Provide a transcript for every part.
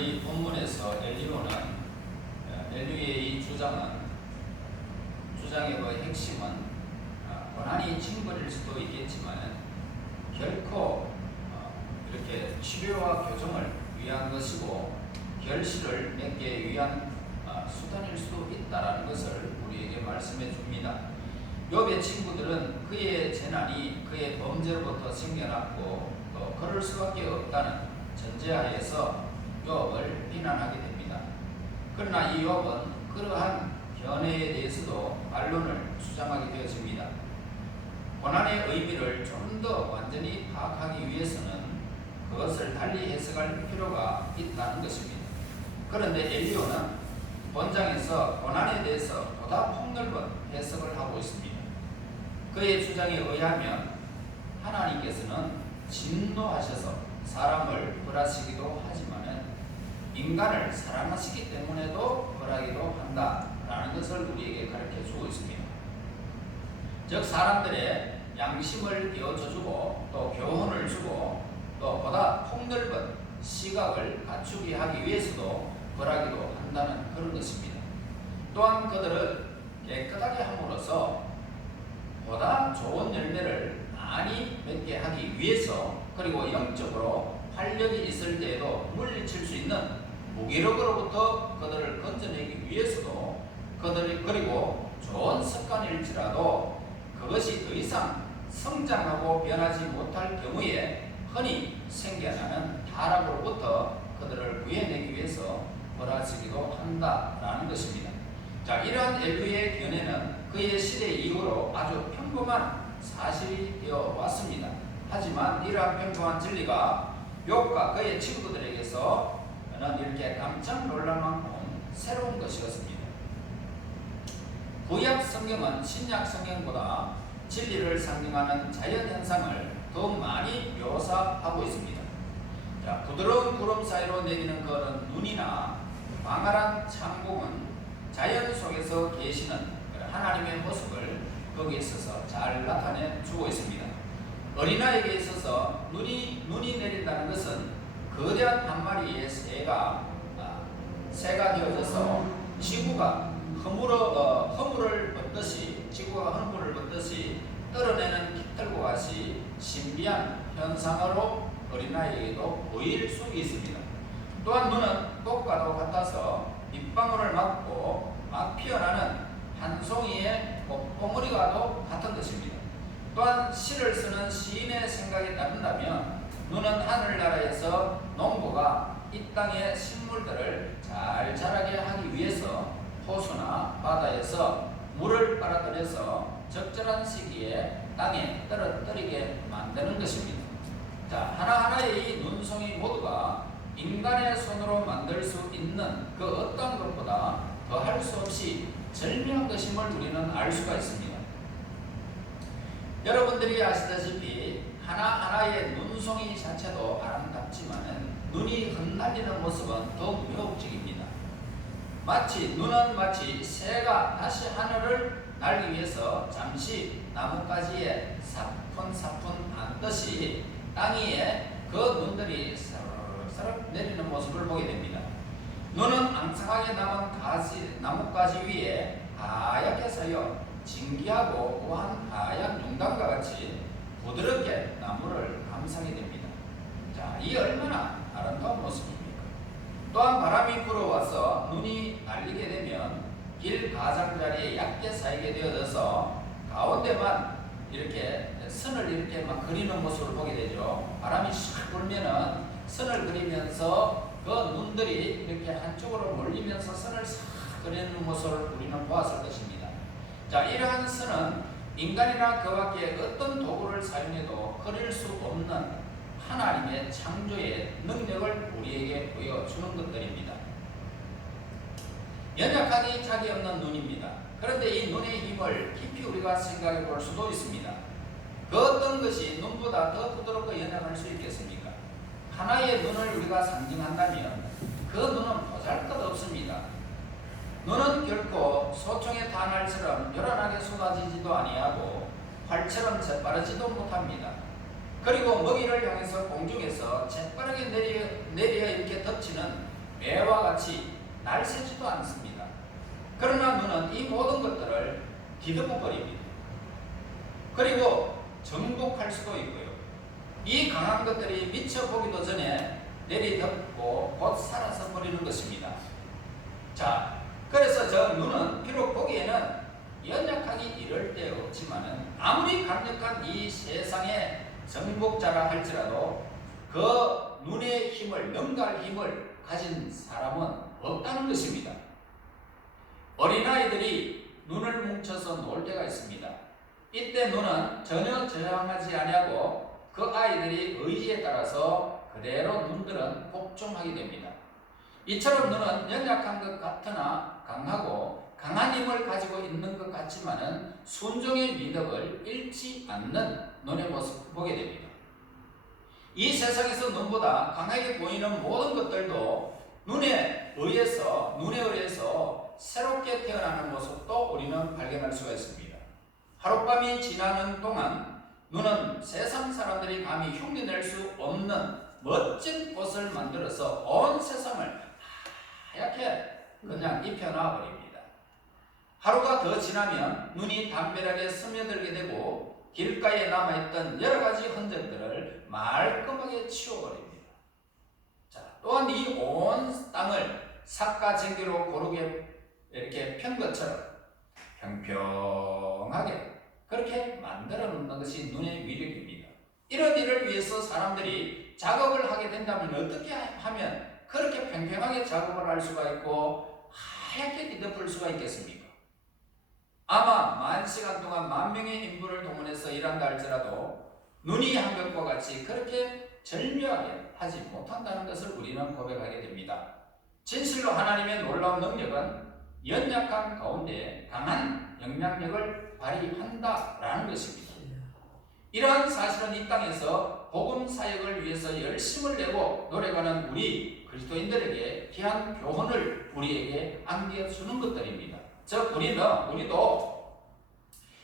이 본문에서 엘리오의 이 주장의 그 핵심은 고난이 징벌일 수도 있겠지만 결코 이렇게 치료와 교정을 위한 것이고 결실을 맺기 위한 수단일 수도 있다라는 것을 우리에게 말씀해 줍니다. 욥의 친구들은 그의 재난이 그의 범죄로부터 생겨났고 또 그럴 수밖에 없다는 전제하에서 욥을 비난하게 됩니다. 그러나 이 욥은 그러한 견해에 대해서도 반론을 주장하게 되어집니다. 고난의 의미를 좀 더 완전히 파악하기 위해서는 그것을 달리 해석할 필요가 있다는 것입니다. 그런데 엘리오는 본장에서 고난에 대해서 보다 폭넓은 해석을 하고 있습니다. 그의 주장에 의하면 하나님께서는 진노하셔서 사람을 벌하시기도 하지만 인간을 사랑하시기 때문에도 벌하기도 한다라는 것을 우리에게 가르쳐 주고 있습니다. 즉 사람들의 양심을 띄워주고 또 교훈을 주고 또 보다 폭넓은 시각을 갖추게 하기 위해서도 벌하기도 한다는 그런 것입니다. 또한 그들을 깨끗하게 함으로써 보다 좋은 열매를 많이 맺게 하기 위해서 그리고 영적으로 활력이 있을 때에도 물리칠 수 있는 무기력으로부터 그들을 건져내기 위해서도 그들이 그리고 좋은 습관일지라도 그것이 더 이상 성장하고 변하지 못할 경우에 흔히 생겨나는 타락으로부터 그들을 구해내기 위해서 벌하시기도 한다라는 것입니다. 자, 이러한 엘리오의 견해는 그의 시대 이후로 아주 평범한 사실이 되어 왔습니다. 하지만 이러한 평범한 진리가 욥과 그의 친구들에게서는 이렇게 깜짝 놀랄 만큼 새로운 것이었습니다. 구약 성경은 신약 성경보다 진리를 상징하는 자연현상을 더욱 많이 묘사하고 있습니다. 자, 부드러운 구름 사이로 내리는 그런 눈이나 광활한 창공은 자연 속에서 계시는 하나님의 모습을 거기에 있어서 잘 나타내 주고 있습니다. 어린아이에게 있어서 눈이 내린다는 것은 거대한 한 마리의 새가 되어져서 지구가 허물을 벗듯이 떨어내는 깃털과 같이 신비한 현상으로 어린아이에게도 보일 수 있습니다. 또한 눈은 꽃과도 같아서 빗방울을 맞고 막 피어나는 한 송이의 꽃봉오리와도 같은 것입니다. 또한 시를 쓰는 시인의 생각에 따른다면 눈은 하늘나라에서 농부가 이 땅의 식물들을 잘 자라게 하기 위해서 호수나 바다에서 물을 빨아들여서 적절한 시기에 땅에 떨어뜨리게 만드는 것입니다. 자, 하나하나의 이 눈송이 모두가 인간의 손으로 만들 수 있는 그 어떤 것보다 더할 수 없이 절묘한 것임을 우리는 알 수가 있습니다. 여러분들이 아시다시피 하나하나의 눈송이 자체도 아름답지만 눈이 흩날리는 모습은 더욱 매혹적입니다. 눈은 마치 새가 다시 하늘을 날기 위해서 잠시 나뭇가지에 사뿐사뿐 앉듯이 땅 위에 그 눈들이 서럽서럽 내리는 모습을 보게 됩니다. 눈은 앙상하게 남은 나뭇가지 위에 하얗게 서여 진기하고 우한 하얀 용담과 같이 부드럽게 나무를 감상하게 됩니다. 자, 이 얼마나 아름다운 모습입니까? 또한 바람이 불어와서 눈이 날리게 되면 길 가장자리에 얕게 쌓이게 되어져서 가운데만 이렇게 선을 이렇게 막 그리는 모습을 보게 되죠. 바람이 샥 불면은 선을 그리면서 그 눈들이 이렇게 한쪽으로 몰리면서 선을 싹 그리는 모습을 우리는 보았을 것입니다. 자, 이러한 선은 인간이나 그 밖에 어떤 도구를 사용해도 그릴 수 없는 하나님의 창조의 능력을 우리에게 보여주는 것들입니다. 연약하기 짝이 없는 눈입니다. 그런데 이 눈의 힘을 깊이 우리가 생각해 볼 수도 있습니다. 그 어떤 것이 눈보다 더 부드럽고 연약할 수 있겠습니까? 하나의 눈을 우리가 상징한다면 그 눈은 보잘것없습니다. 눈은 결코 소총의 탄알처럼 요란하게 쏟아지지도 아니하고 활처럼 재빠르지도 못합니다. 그리고 먹이를 향해서 공중에서 재빠르게 내려 이렇게 덮치는 매와 같이 날새지도 않습니다. 그러나 눈은 이 모든 것들을 뒤덮어 버립니다. 그리고 정복할 수도 있고요. 이 강한 것들이 미쳐보기도 전에 내리덮고 곧 사라져 버리는 것입니다. 자, 그래서 저 눈은 비록 보기에는 연약하기 이를 데 없지만은 아무리 강력한 이 세상의 정복자라 할지라도 그 눈의 힘을 능가할 힘을 가진 사람은 없다는 것입니다. 어린아이들이 눈을 뭉쳐서 놀 때가 있습니다. 이때 눈은 전혀 저항하지 아니하고 그 아이들이 의지에 따라서 그대로 눈들은 복종하게 됩니다. 이처럼 눈은 연약한 것 같으나 강하고 강한 힘을 가지고 있는 것 같지만은 순종의 미덕을 잃지 않는 눈의 모습을 보게 됩니다. 이 세상에서 눈보다 강하게 보이는 모든 것들도 눈에 의해서 새롭게 태어나는 모습도 우리는 발견할 수가 있습니다. 하룻밤이 지나는 동안 눈은 세상 사람들이 감히 흉내낼 수 없는 멋진 옷을 만들어서 온 세상을 하얗게 그냥 입혀놔 버립니다. 하루가 더 지나면 눈이 담벼락에 스며들게 되고 길가에 남아있던 여러 가지 흔적들을 말끔하게 치워버립니다. 자, 또한 이 온 땅을 삭가쟁기로 고르게 이렇게 편 것처럼 평평하게 그렇게 만들어 놓는 것이 눈의 위력입니다. 이런 일을 위해서 사람들이 작업을 하게 된다면 어떻게 하면 그렇게 평평하게 작업을 할 수가 있고 하얗게 뒤덮을 수가 있겠습니까? 아마 10,000시간 동안 10,000명의 인부를 동원해서 일한다 할지라도 눈이 한 것과 같이 그렇게 절묘하게 하지 못한다는 것을 우리는 고백하게 됩니다. 진실로 하나님의 놀라운 능력은 연약한 가운데 강한 영향력을 발휘한다라는 것입니다. 이러한 사실은 이 땅에서 복음 사역을 위해서 열심을 내고 노력하는 우리 그리스도인들에게 귀한 교훈을 우리에게 안겨주는 것들입니다. 즉 우리도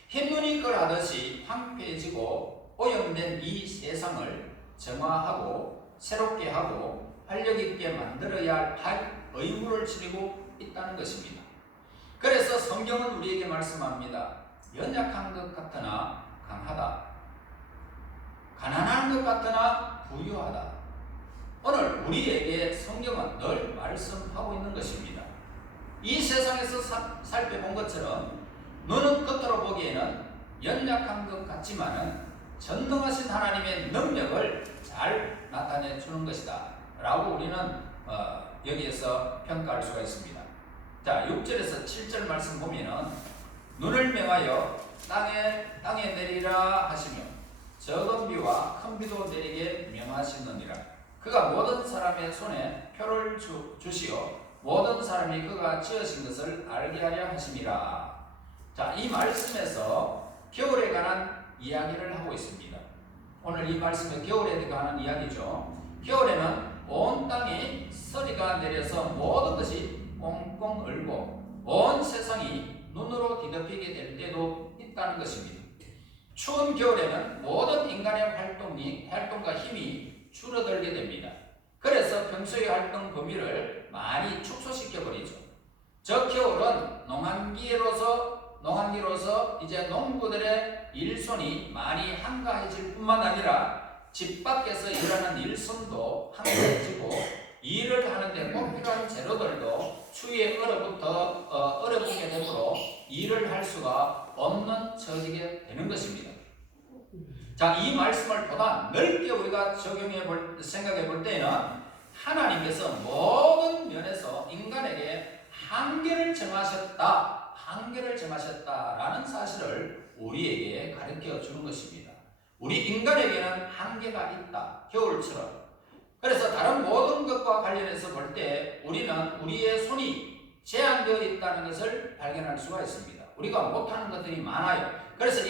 흰눈이 걸하듯이 황폐해지고 오염된 이 세상을 정화하고 새롭게 하고 활력 있게 만들어야 할 의무를 지니고 있다는 것입니다. 그래서 성경은 우리에게 말씀합니다. 연약한 것 같으나 강하다. 가난한 것 같으나 부유하다. 오늘 우리에게 성경은 늘 말씀하고 있는 것입니다. 이 세상에서 살펴본 것처럼 눈은 겉으로 보기에는 연약한 것 같지만은 전능하신 하나님의 능력을 잘 나타내 주는 것이다 라고 우리는 여기에서 평가할 수가 있습니다. 자, 6절에서 7절 말씀 보면은 눈을 명하여 땅에 내리라 하시며 적은 비와 큰 비도 내리게 명하시느니라. 그가 모든 사람의 손에 표를 주시어 모든 사람이 그가 지으신 것을 알게 하려 하심이라. 자, 이 말씀에서 겨울에 관한 이야기를 하고 있습니다. 오늘 이 말씀은 겨울에 관한 이야기죠. 겨울에는 온 땅에 서리가 내려서 모든 것이 꽁꽁 얼고 온 세상이 눈으로 뒤덮이게 될 때도 있다는 것입니다. 추운 겨울에는 모든 인간의 활동과 힘이 줄어들게 됩니다. 그래서 평소의 활동 범위를 많이 축소시켜버리죠. 저 겨울은 농한기로서 이제 농부들의 일손이 많이 한가해질 뿐만 아니라 집 밖에서 일하는 일손도 한가해지고 일을 하는데 꼭 필요한 재료들도 추위에 얼어붙게 되므로 일을 할 수가 없는 처지게 되는 것입니다. 자, 이 말씀을 보다 넓게 우리가 생각해 볼 때는 하나님께서 모든 면에서 인간에게 한계를 정하셨다라는 사실을 우리에게 가르쳐 주는 것입니다. 우리 인간에게는 한계가 있다, 겨울처럼. 그래서 다른 모든 것과 관련해서 볼 때 우리는 우리의 손이 제한되어 있다는 것을 발견할 수가 있습니다. 우리가 못하는 것들이 많아요. 그래서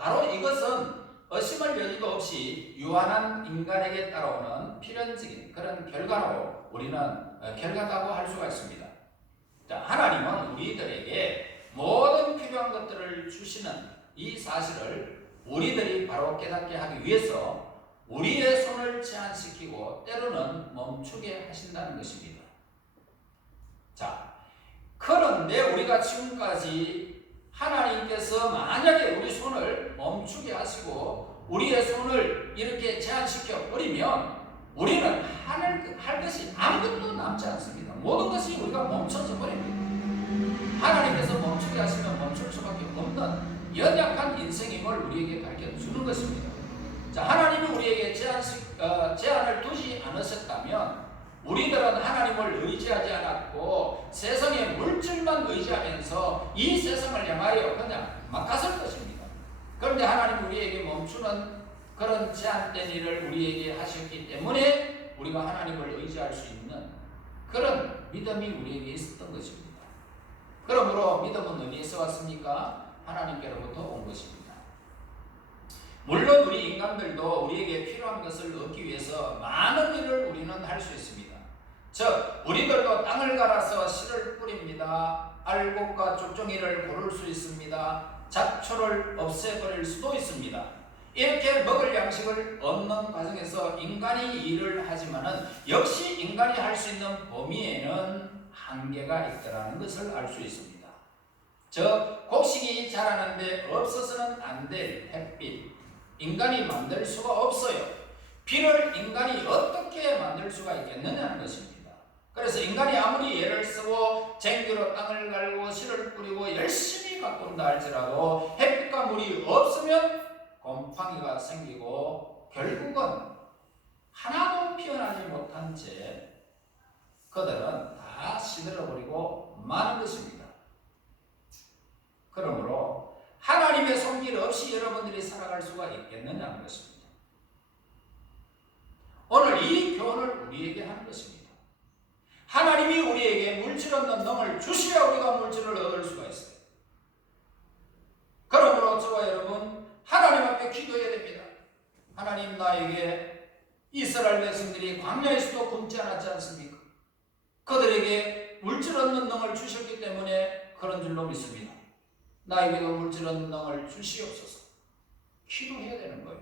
바로 이것은 의심할 여지도 없이 유한한 인간에게 따라오는 필연적인 그런 결과로 우리는 결과다고 할 수가 있습니다. 자, 하나님은 우리들에게 모든 필요한 것들을 주시는 이 사실을 우리들이 바로 깨닫게 하기 위해서 우리의 손을 제한시키고 때로는 멈추게 하신다는 것입니다. 자, 그런데 우리가 지금까지 하나님께서 만약에 우리 손을 멈추게 하시고 우리의 손을 이렇게 제한시켜 버리면 우리는 할 것이 아무것도 남지 않습니다. 모든 것이 우리가 멈춰져 버립니다. 하나님께서 멈추게 하시면 멈출 수밖에 없는 연약한 인생임을 우리에게 밝혀주는 것입니다. 자, 하나님이 우리에게 제한을 두지 않으셨다면 우리들은 하나님을 의지하지 않았고 세상의 물질만 의지하면서 이 세상을 향하여 그냥 막 갔을 것입니다. 그런데 하나님 우리에게 멈추는 그런 제한된 일을 우리에게 하셨기 때문에 우리가 하나님을 의지할 수 있는 그런 믿음이 우리에게 있었던 것입니다. 그러므로 믿음은 어디에서 왔습니까? 하나님께로부터 온 것입니다. 물론 우리 인간들도 우리에게 필요한 것을 얻기 위해서 많은 일을 우리는 할 수 있습니다. 즉 우리들도 땅을 갈아서 씨를 뿌립니다. 알곡과 쪽종이를 고를 수 있습니다. 잡초를 없애버릴 수도 있습니다. 이렇게 먹을 양식을 얻는 과정에서 인간이 일을 하지만은 역시 인간이 할 수 있는 범위에는 한계가 있다는 것을 알 수 있습니다. 즉 곡식이 자라는데 없어서는 안 될 햇빛, 인간이 만들 수가 없어요. 비를 인간이 어떻게 만들 수가 있겠느냐는 것입니다. 그래서 인간이 아무리 애를 쓰고 쟁기로 땅을 갈고 씨를 뿌리고 열심히 가꾼다 할지라도 햇빛과 물이 없으면 곰팡이가 생기고 결국은 하나도 피어나지 못한 채 그들은 다 시들어버리고 마는 것입니다. 그러므로 하나님의 손길 없이 여러분들이 살아갈 수가 있겠느냐는 것입니다. 오늘 이 교훈을 우리에게 하는 것입니다. 하나님이 우리에게 물질 없는 능을 주셔야 우리가 물질을 얻을 수가 있어요. 그러므로 저와 여러분 하나님 앞에 기도해야 됩니다. 하나님, 나에게 이스라엘 백성들이 광야에서도 굶지 않았지 않습니까? 그들에게 물질 없는 능을 주셨기 때문에 그런 줄로 믿습니다. 나에게도 물질 없는 능을 주시옵소서. 기도해야 되는 거예요.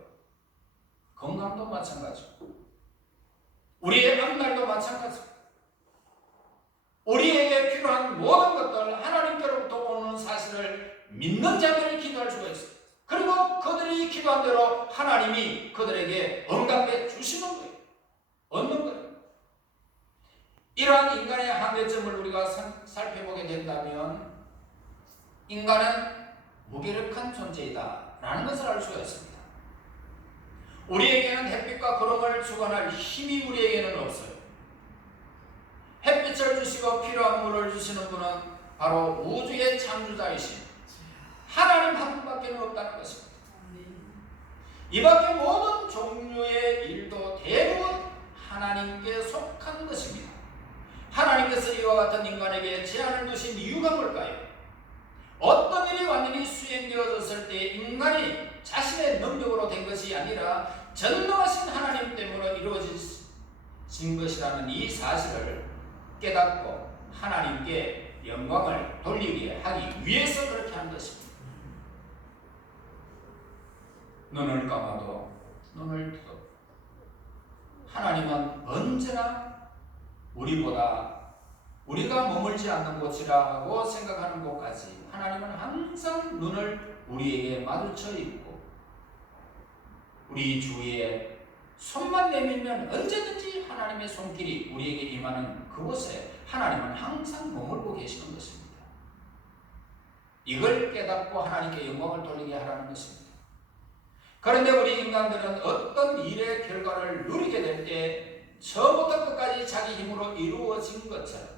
건강도 마찬가지고 우리의 앞날도 마찬가지고 우리에게 필요한 모든 것들 하나님께로부터 오는 사실을 믿는 자들이 기도할 수가 있어요. 그리고 그들이 기도한 대로 하나님이 그들에게 응답해 주시는 거예요. 얻는 거예요. 이러한 인간의 한계점을 우리가 살펴보게 된다면 인간은 무기력한 존재이다 라는 것을 알 수가 있습니다. 우리에게는 햇빛과 구름을 주관할 힘이 우리에게는 없어요. 햇빛을 주시고 필요한 물을 주시는 분은 바로 우주의 창조자이신 하나님 한 분밖에 없다는 것입니다. 이 밖에 모든 종류의 일도 대부분 하나님께 속한 것입니다. 하나님께서 이와 같은 인간에게 제한을 두신 이유가 뭘까요? 어떤 일이 완전히 수행되어졌을 때 인간이 자신의 능력으로 된 것이 아니라 전능하신 하나님 때문에 이루어진 것이라는 이 사실을 깨닫고 하나님께 영광을 돌리게 하기 위해서 그렇게 한 것입니다. 눈을 감아도 눈을 뜨도 하나님은 언제나 우리가 머물지 않는 곳이라고 생각하는 곳까지 하나님은 항상 눈을 우리에게 마주쳐 있고 우리 주위에 손만 내밀면 언제든지 하나님의 손길이 우리에게 임하는 그곳에 하나님은 항상 머물고 계시는 것입니다. 이걸 깨닫고 하나님께 영광을 돌리게 하라는 것입니다. 그런데 우리 인간들은 어떤 일의 결과를 누리게 될 때 처음부터 끝까지 자기 힘으로 이루어진 것처럼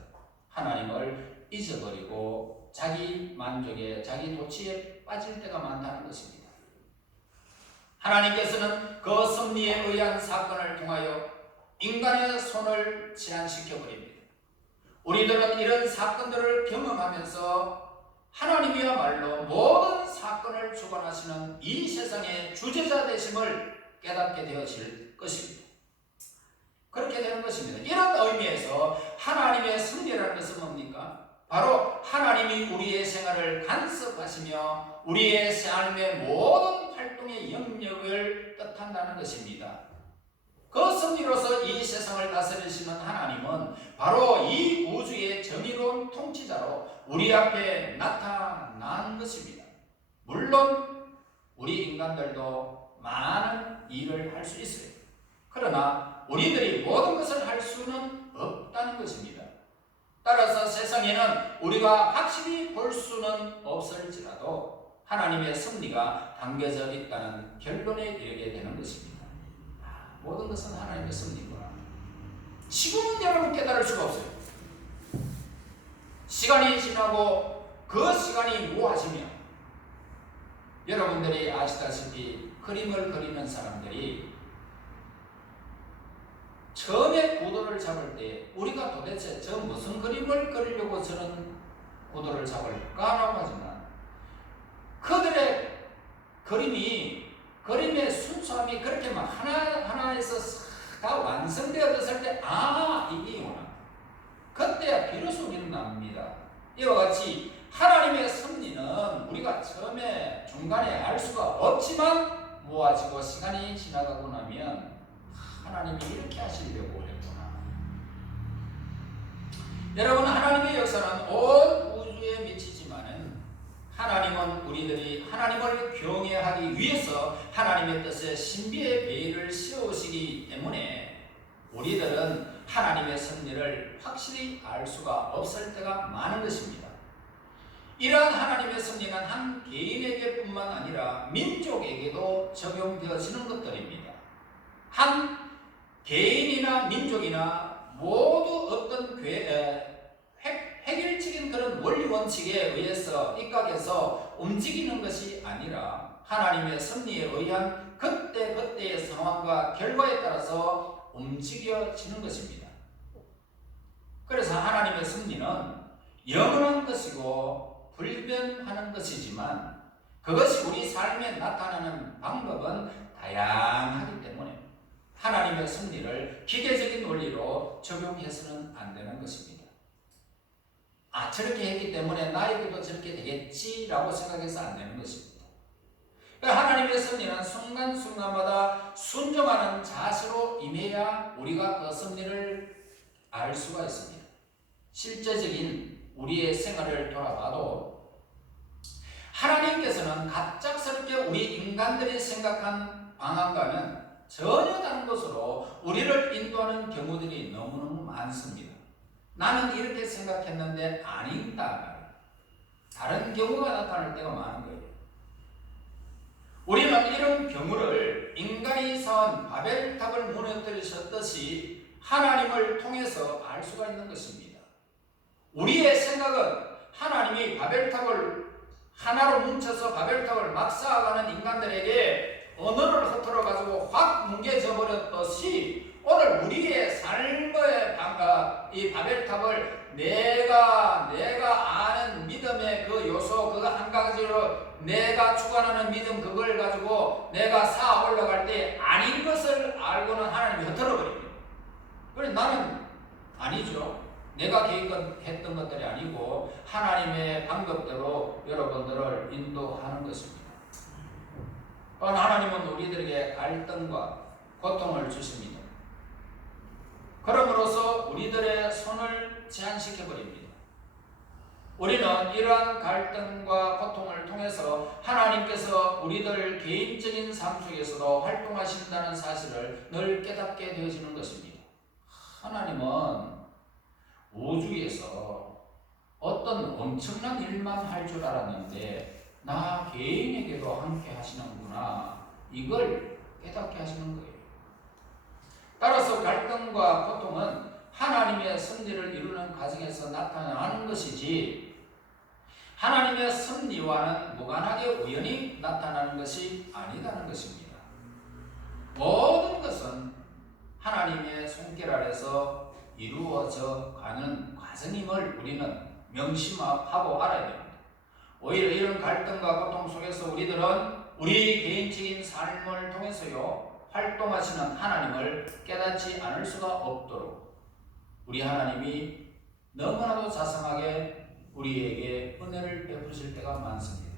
하나님을 잊어버리고 자기 만족에 자기 도취에 빠질 때가 많다는 것입니다. 하나님께서는 그 섭리에 의한 사건을 통하여 인간의 손을 제한시켜버립니다. 우리들은 이런 사건들을 경험하면서 하나님이야말로 모든 사건을 주관하시는 이 세상의 주재자 되심을 깨닫게 되어질 것입니다. 그렇게 되는 것입니다. 이런 의미에서 하나님의 섭리라는 것은 뭡니까? 바로 하나님이 우리의 생활을 간섭하시며 우리의 삶의 모든 활동의 영역을 뜻한다는 것입니다. 그 섭리로서 이 세상을 다스리시는 하나님은 바로 이 우주의 정의로운 선지자로 우리 앞에 나타난 것입니다. 물론 우리 인간들도 많은 일을 할 수 있어요. 그러나 우리들이 모든 것을 할 수는 없다는 것입니다. 따라서 세상에는 우리가 확실히 볼 수는 없을지라도 하나님의 섭리가 담겨져 있다는 결론에 이르게 되는 것입니다. 모든 것은 하나님의 섭리구나. 지금은 여러분 깨달을 수가 없어요. 시간이 지나고 그 시간이 무하시며 여러분들이 아시다시피 그림을 그리는 사람들이 처음에 구도를 잡을 때 우리가 도대체 저 무슨 그림을 그리려고 저런 구도를 잡을까라고 하지만 그들의 그림의 순수함이 그렇게 막 하나하나에서 다 완성되어졌을 때 이게구나. 그때야 비로소 우리는 납니다. 이와 같이 하나님의 섭리는 우리가 처음에 중간에 알 수가 없지만 모아지고 시간이 지나가고 나면 하나님이 이렇게 하시려고 했구나. 여러분, 하나님의 역사는 온 우주에 미치지만은 하나님은 우리들이 하나님을 경외하기 위해서 하나님의 뜻에 신비의 베일을 씌우시기 때문에 우리들은 하나님의 섭리를 확실히 알 수가 없을 때가 많은 것입니다. 이러한 하나님의 섭리는 한 개인에게뿐만 아니라 민족에게도 적용되어지는 것들입니다. 한 개인이나 민족이나 모두 어떤 획일적인 그런 원리 원칙에 의해서 입각해서 움직이는 것이 아니라 하나님의 섭리에 의한 그때그때의 상황과 결과에 따라서 움직여지는 것입니다. 그래서 하나님의 섭리는 영원한 것이고 불변하는 것이지만 그것이 우리 삶에 나타나는 방법은 다양하기 때문에 하나님의 섭리를 기계적인 원리로 적용해서는 안 되는 것입니다. 저렇게 했기 때문에 나에게도 저렇게 되겠지라고 생각해서 안 되는 것입니다. 하나님의 섭리는 순간순간마다 순종하는 자세로 임해야 우리가 그 섭리를 알 수가 있습니다. 실제적인 우리의 생활을 돌아봐도 하나님께서는 갑작스럽게 우리 인간들이 생각한 방향과는 전혀 다른 것으로 우리를 인도하는 경우들이 너무너무 많습니다. 나는 이렇게 생각했는데 아니다. 다른 경우가 나타날 때가 많은 거예요. 우리는 이런 경우를 인간이 쌓은 바벨탑을 무너뜨리셨듯이 하나님을 통해서 알 수가 있는 것입니다. 우리의 생각은 하나님이 바벨탑을 하나로 뭉쳐서 바벨탑을 막 쌓아가는 인간들에게 언어를 흐트러 가지고 확 뭉개져 버렸듯이 오늘 우리의 삶의 이 바벨탑을 내가 아는 믿음의 그 요소 그거 한 가지로 내가 주관하는 믿음 그걸 가지고 내가 쌓아 올라갈 때 아닌 것을 알고는 하나님이 흐트러 버립니다. 그래서 나는 아니죠. 내가 계획했던 것들이 아니고 하나님의 방법대로 여러분들을 인도하는 것입니다. 하나님은 우리들에게 갈등과 고통을 주십니다. 그럼으로써 우리들의 손을 제한시켜버립니다. 우리는 이러한 갈등과 고통을 통해서 하나님께서 우리들 개인적인 삶 속에서도 활동하신다는 사실을 늘 깨닫게 되어지는 것입니다. 하나님은 우주에서 어떤 엄청난 일만 할 줄 알았는데 나 개인에게도 함께 하시는구나. 이걸 깨닫게 하시는 거예요. 따라서 갈등과 고통은 하나님의 섭리를 이루는 과정에서 나타나는 것이지 하나님의 섭리와는 무관하게 우연히 나타나는 것이 아니라는 것입니다. 모든 것은 하나님의 손길 아래서 이루어져 가는 과정임을 우리는 명심하고 알아야 됩니다. 오히려 이런 갈등과 고통 속에서 우리들은 우리 개인적인 삶을 통해서요 활동하시는 하나님을 깨닫지 않을 수가 없도록 우리 하나님이 너무나도 자상하게 우리에게 은혜를 베푸실 때가 많습니다.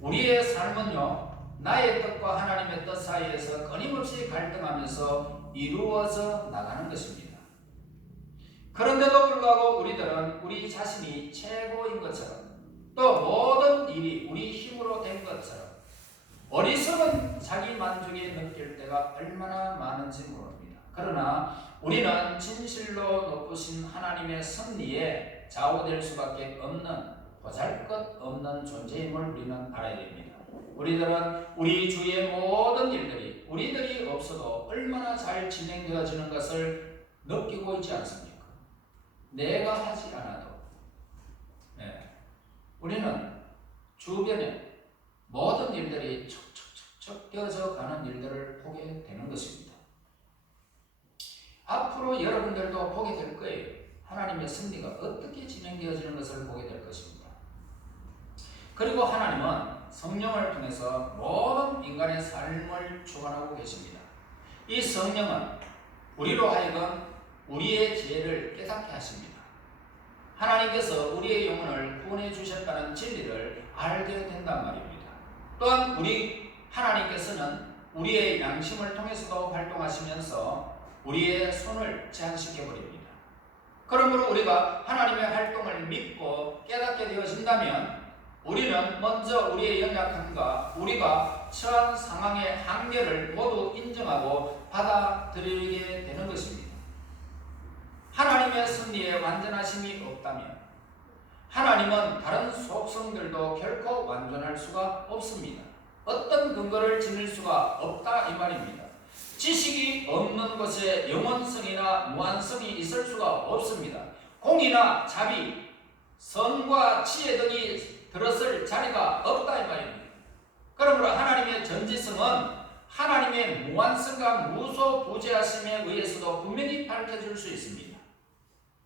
우리의 삶은요 나의 뜻과 하나님의 뜻 사이에서 끊임없이 갈등하면서 이루어져 나가는 것입니다. 그런데도 불구하고 우리들은 우리 자신이 최고인 것처럼 또 모든 일이 우리 힘으로 된 것처럼 어리석은 자기 만족에 느낄 때가 얼마나 많은지 모릅니다. 그러나 우리는 진실로 높으신 하나님의 섭리에 좌우될 수밖에 없는 보잘것없는 존재임을 우리는 알아야 됩니다. 우리들은 우리 주위의 모든 일들이 우리들이 없어도 얼마나 잘 진행되어지는 것을 느끼고 있지 않습니까? 내가 하지 않아도 우리는 주변에 모든 일들이 척척척척 되어져 가는 일들을 보게 되는 것입니다. 앞으로 여러분들도 보게 될 거예요. 하나님의 섭리가 어떻게 진행되어지는 것을 보게 될 것입니다. 그리고 하나님은 성령을 통해서 모든 인간의 삶을 주관하고 계십니다. 이 성령은 우리로 하여금 우리의 죄를 깨닫게 하십니다. 하나님께서 우리의 영혼을 구원해 주셨다는 진리를 알게 된단 말입니다. 또한 하나님께서는 우리의 양심을 통해서도 활동하시면서 우리의 손을 제한시켜 버립니다. 그러므로 우리가 하나님의 활동을 믿고 깨닫게 되어진다면 우리는 먼저 우리의 연약함과 우리가 처한 상황의 한계를 모두 인정하고 받아들이게 되는 것입니다. 하나님의 섭리에 완전하심이 없다면 하나님은 다른 속성들도 결코 완전할 수가 없습니다. 어떤 근거를 지닐 수가 없다 이 말입니다. 지식이 없는 곳에 영원성이나 무한성이 있을 수가 없습니다. 공의나 자비, 선과 지혜 등이 들었을 자리가 없다 이 말입니다. 그러므로 하나님의 전지성은 하나님의 무한성과 무소부재하심에 의해서도 분명히 밝혀질 수 있습니다.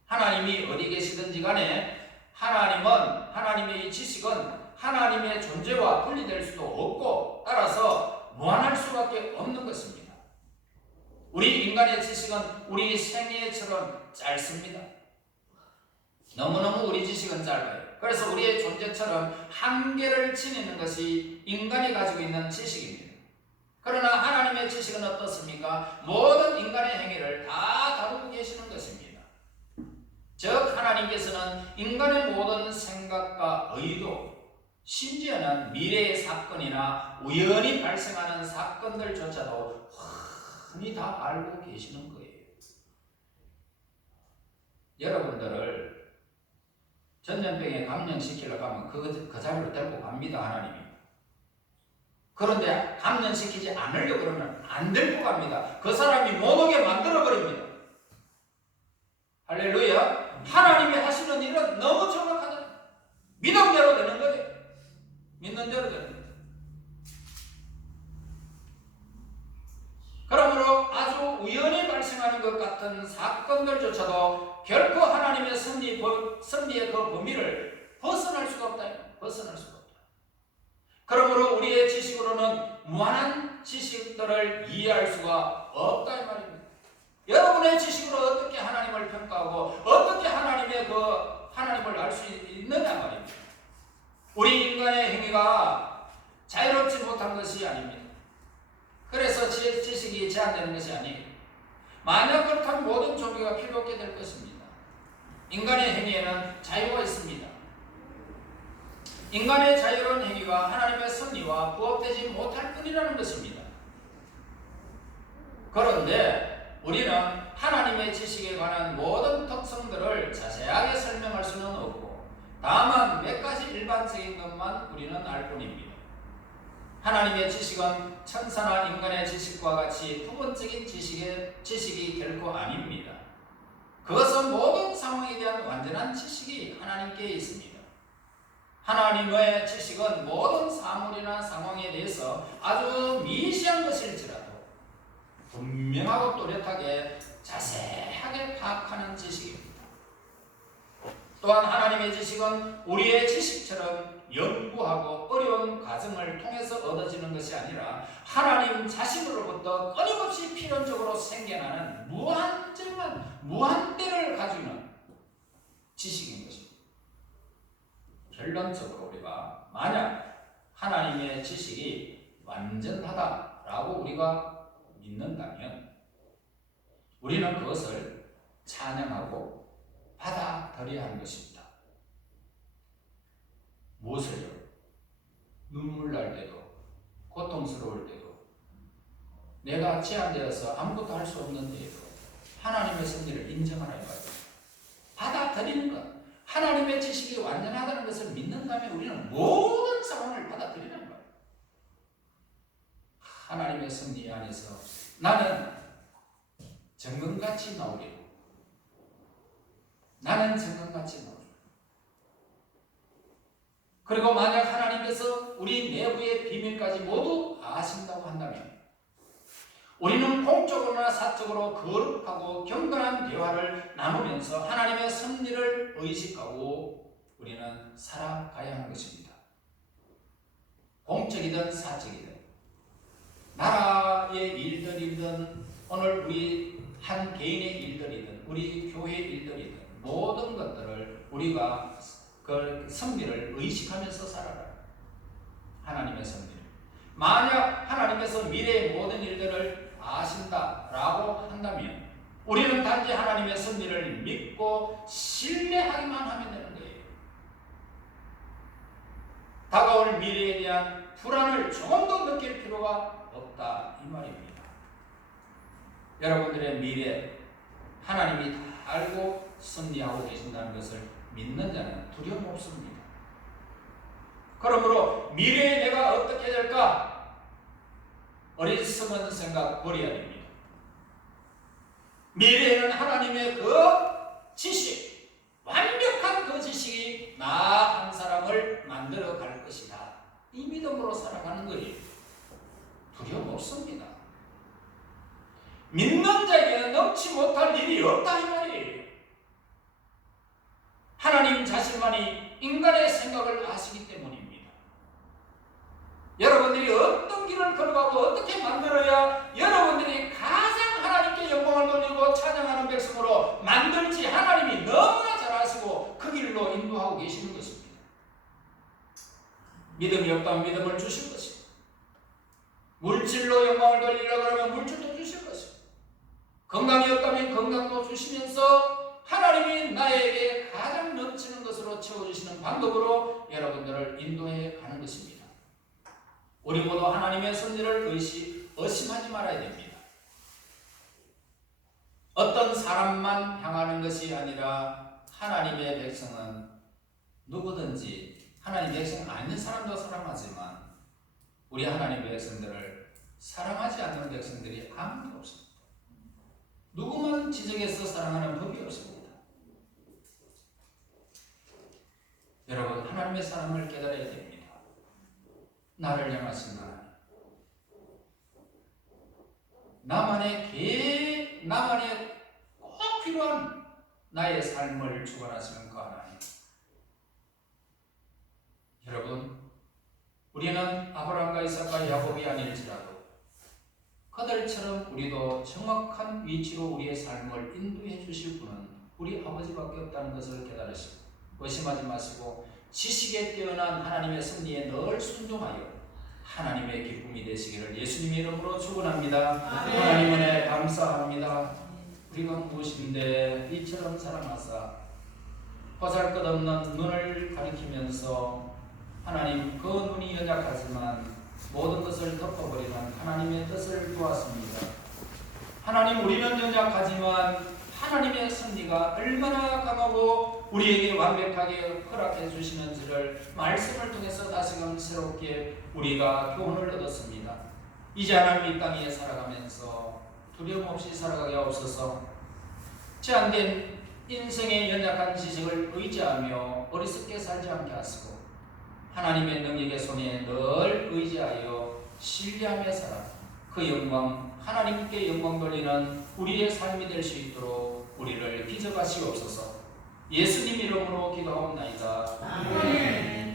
하나님이 어디 계시든지 간에 하나님의 지식은 하나님의 존재와 분리될 수도 없고 따라서 무한할 수밖에 없는 것입니다. 우리 인간의 지식은 우리 생애처럼 짧습니다. 너무너무 우리 지식은 짧아요. 그래서 우리의 존재처럼 한계를 지니는 것이 인간이 가지고 있는 지식입니다. 그러나 하나님의 지식은 어떻습니까? 모든 인간의 행위를 다 다루고 계시는 것입니다. 즉 하나님께서는 인간의 모든 생각과 의도, 심지어는 미래의 사건이나 우연히 발생하는 사건들조차도 흔히 다 알고 계시는 거예요. 여러분들을 전염병에 감염시키려고 하면 그 자리로 데리고 갑니다, 하나님이. 그런데 감염시키지 않으려고 그러면 안 데리고 갑니다. 그 사람이 못 오게 만들어버립니다. 할렐루야. 하나님이 하시는 일은 너무 정확하다. 믿음대로 되는 거예요. 믿는 대로 되는 거예요. 그러므로 아주 우연히 발생하는 것 같은 사건들조차도 결코 하나님의 섭리의 그 범위를 벗어날 수가 없다. 벗어날 수가 없다. 그러므로 우리의 지식으로는 무한한 지식들을 이해할 수가 없다 이 말입니다. 여러분의 지식으로 어떻게 하나님을 평가하고 어떻게 하나님을 알 수 있느냐 말입니다. 우리 인간의 행위가 자유롭지 못한 것이 아닙니다. 그래서 지식이 제한되는 것이 아니에요. 만약 그렇다면 모든 종교가 필요 없게 될 것입니다. 인간의 행위에는 자유가 있습니다. 인간의 자유로운 행위가 하나님의 섭리와 부합되지 못할 뿐이라는 것입니다. 그런데 우리는 하나님의 지식에 관한 모든 특성들을 자세하게 설명할 수는 없고 다만 몇 가지 일반적인 것만 우리는 알 뿐입니다. 하나님의 지식은 천사나 인간의 지식과 같이 부분적인 지식이 결코 아닙니다. 그것은 모든 상황에 대한 완전한 지식이 하나님께 있습니다. 하나님의 지식은 모든 사물이나 상황에 대해서 아주 미시한 것일지라도 분명하고 또렷하게 자세하게 파악하는 지식입니다. 또한 하나님의 지식은 우리의 지식처럼 연구하고 어려운 과정을 통해서 얻어지는 것이 아니라 하나님 자신으로부터 끊임없이 필연적으로 생겨나는 무한대를 가지고 있는 지식인 것입니다. 결론적으로 우리가 만약 하나님의 지식이 완전하다라고 우리가 믿는다면 우리는 그것을 찬양하고 받아들여야 하는 것입니다. 무엇을요? 눈물 날 때도, 고통스러울 때도, 내가 제한되어서 아무것도 할 수 없는 때에도 하나님의 섭리를 인정하라 이 말이에요. 받아들이는 것, 하나님의 지식이 완전하다는 것을 믿는다면 우리는 모든 상황을 받아들이는 거예요. 하나님의 섭리 안에서 나는 정금같이 나오리로, 나는 정금같이 나오리로. 그리고 만약 하나님께서 우리 내부의 비밀까지 모두 아신다고 한다면 우리는 공적으로나 사적으로 거룩하고 경건한 대화를 나누면서 하나님의 섭리를 의식하고 우리는 살아가야 하는 것입니다. 공적이든 사적이든, 나라의 일들이든, 오늘 우리 한 개인의 일들이든, 우리 교회의 일들이든, 모든 것들을 우리가 그 섭리를 의식하면서 살아라. 하나님의 섭리를. 만약 하나님께서 미래의 모든 일들을 아신다라고 한다면 우리는 단지 하나님의 섭리를 믿고 신뢰하기만 하면 되는 거예요. 다가올 미래에 대한 불안을 조금도 느낄 필요가 없다 이 말입니다. 여러분들의 미래 하나님이 다 알고 섭리하고 계신다는 것을 믿는 자는 두려움 없습니다. 그러므로 미래에 내가 어떻게 될까? 어리석은 생각 버려야 됩니다. 미래에는 하나님의 그 지식, 완벽한 그 지식이 나 한 사람을 만들어 갈 것이다. 이 믿음으로 살아가는 거예요. 두려움 없습니다. 믿는 자에게는 넘치 못할 일이 없다 이 말이에요. 하나님 자신만이 인간의 생각을 아시기 때문입니다. 여러분들이 어떤 길을 걸어가고 어떻게 만들어야 여러분들이 가장 하나님께 영광을 돌리고 찬양하는 백성으로 만들지 하나님이 너무나 잘 아시고 그 길로 인도하고 계시는 것입니다. 믿음이 없다면 믿음을 주실 것입니다. 물질로 영광을 돌리려고 하면 물질도 주실 것입니다. 건강이 없다면 건강도 주시면서 하나님이 나에게 가장 넘치는 것으로 채워주시는 방법으로 여러분들을 인도해 가는 것입니다. 우리 모두 하나님의 섭리를 의심하지 말아야 됩니다. 어떤 사람만 향하는 것이 아니라 하나님의 백성은 누구든지 하나님 백성 아닌 사람도 사랑하지만 우리 하나님의 백성들을 사랑하지 않는 백성들이 아무도 없습니다. 누구만 지적해서 사랑하는 법이 없습니다. 여러분 하나님의 사랑을 깨달아야 됩니다. 나를 향하신 하나님, 나만의 꼭 필요한 나의 삶을 주관하시는 그 하나님. 여러분 우리는 아브라함과 이삭과 야곱이 아닐지라도 그들처럼 우리도 정확한 위치로 우리의 삶을 인도해 주실 분은 우리 아버지밖에 없다는 것을 깨달으시고 의심하지 마시고 지식에 뛰어난 하나님의 섭리에 늘 순종하여 하나님의 기쁨이 되시기를 예수님의 이름으로 축원합니다. 하나님 은혜 감사합니다. 우리가 무엇인데 이처럼 사랑하사 보잘것없는 눈을 가리키면서 하나님 그 눈이 연약하지만 모든 것을 덮어버리는 하나님의 뜻을 보았습니다. 하나님 우리는 연약하지만 하나님의 섭리가 얼마나 강하고 우리에게 완벽하게 허락해 주시는지를 말씀을 통해서 다시금 새롭게 우리가 교훈을 얻었습니다. 이제 하나님 이 땅에 살아가면서 두려움 없이 살아가게 하옵소서. 제한된 인생의 연약한 지식을 의지하며 어리석게 살지 않게 하시고 하나님의 능력의 손에 늘 의지하여 신뢰하며 살아 그 영광 하나님께 영광 돌리는 우리의 삶이 될 수 있도록 우리를 빚어가시옵소서. 예수님 이름으로 기도하옵나이다. 아멘.